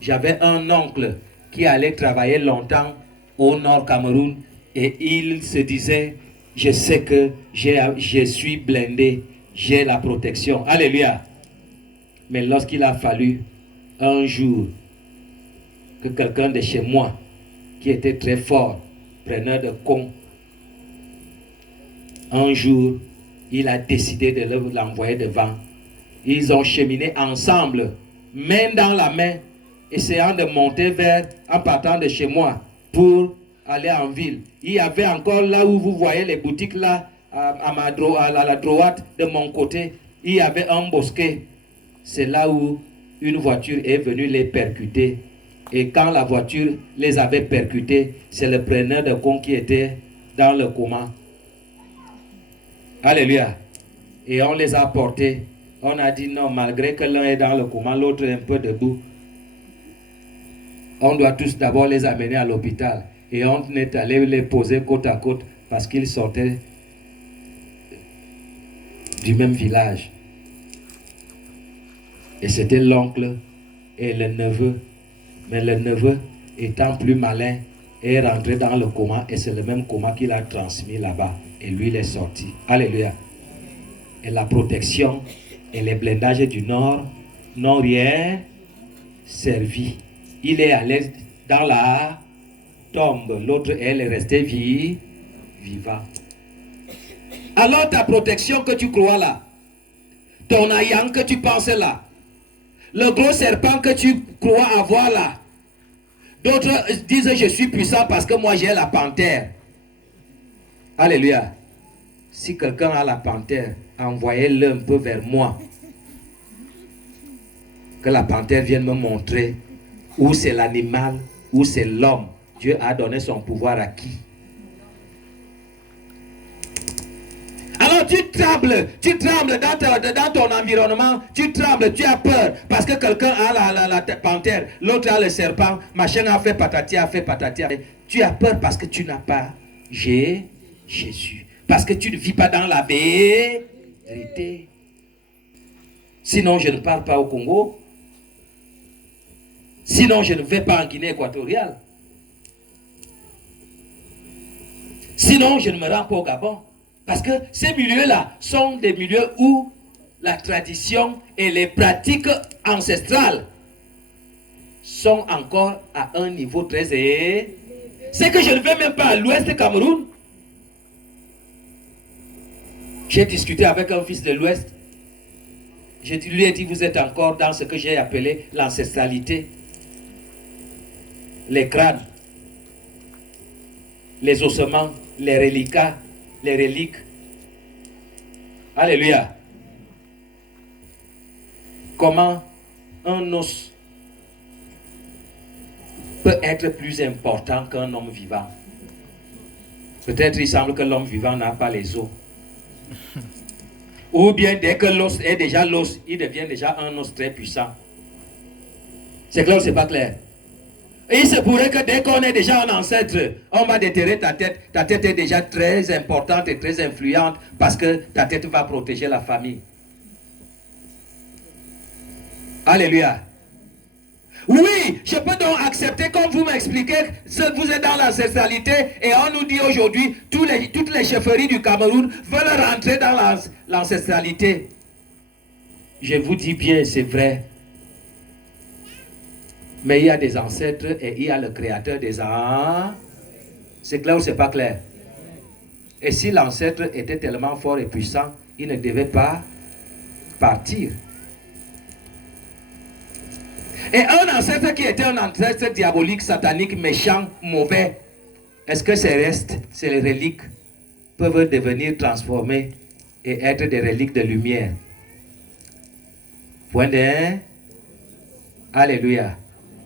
J'avais un oncle qui allait travailler longtemps au Nord Cameroun et il se disait, je sais que je suis blindé, j'ai la protection. Alléluia. Mais lorsqu'il a fallu un jour que quelqu'un de chez moi, qui était très fort, preneur de con, un jour, il a décidé de l'envoyer devant. Ils ont cheminé ensemble, main dans la main, essayant de monter en partant de chez moi, pour aller en ville. Il y avait encore là où vous voyez les boutiques là, à la droite de mon côté, il y avait un bosquet. C'est là où une voiture est venue les percuter. Et quand la voiture les avait percutés, c'est le preneur de con qui était dans le coma. Alléluia. Et on les a portés. On a dit non, malgré que l'un est dans le coma, l'autre est un peu debout. On doit tous d'abord les amener à l'hôpital. Et on est allé les poser côte à côte parce qu'ils sortaient du même village. Et c'était l'oncle et le neveu. Mais le neveu, étant plus malin, est rentré dans le coma et c'est le même coma qu'il a transmis là-bas. Et lui, il est sorti. Alléluia. Et la protection et les blindages du Nord n'ont rien servi. Il est allé dans la tombe. L'autre, elle est restée vivante. Alors ta protection que tu crois là, ton ayant que tu penses là, le gros serpent que tu crois avoir là, d'autres disent je suis puissant parce que moi j'ai la panthère. Alléluia. Si quelqu'un a la panthère, envoyez-le un peu vers moi. Que la panthère vienne me montrer où c'est l'animal, où c'est l'homme. Dieu a donné son pouvoir à qui? Alors tu trembles dans ton environnement, tu trembles, tu as peur parce que quelqu'un a la panthère, l'autre a le serpent, machin a fait patati, Tu as peur parce que tu n'as pas Jésus. Parce que tu ne vis pas dans la vérité. Sinon, je ne pars pas au Congo. Sinon, je ne vais pas en Guinée équatoriale. Sinon, je ne me rends pas au Gabon. Parce que ces milieux-là sont des milieux où la tradition et les pratiques ancestrales sont encore à un niveau très élevé. C'est que je ne vais même pas à l'ouest du Cameroun. J'ai discuté avec un fils de l'ouest. Je lui ai dit, vous êtes encore dans ce que j'ai appelé l'ancestralité. Les crânes, les ossements, les reliquats, les reliques. Alléluia. Comment un os peut être plus important qu'un homme vivant? Peut-être il semble que l'homme vivant n'a pas les os. Ou bien dès que l'os est déjà l'os, il devient déjà un os très puissant. C'est clair ou c'est pas clair? Et il se pourrait que dès qu'on est déjà un ancêtre, on va déterrer ta tête. Ta tête est déjà très importante et très influente parce que ta tête va protéger la famille. Alléluia. Oui, je peux donc accepter, comme vous m'expliquez, vous êtes dans l'ancestralité et on nous dit aujourd'hui, toutes les chefferies du Cameroun veulent rentrer dans l'ancestralité. Je vous dis bien, c'est vrai. Mais il y a des ancêtres et il y a le créateur des ancêtres. C'est clair ou c'est pas clair? Et si l'ancêtre était tellement fort et puissant, il ne devait pas partir. Et un ancêtre qui était un ancêtre diabolique, satanique, méchant, mauvais, est-ce que ces restes, ces reliques, peuvent devenir transformés et être des reliques de lumière? Point de... Alléluia.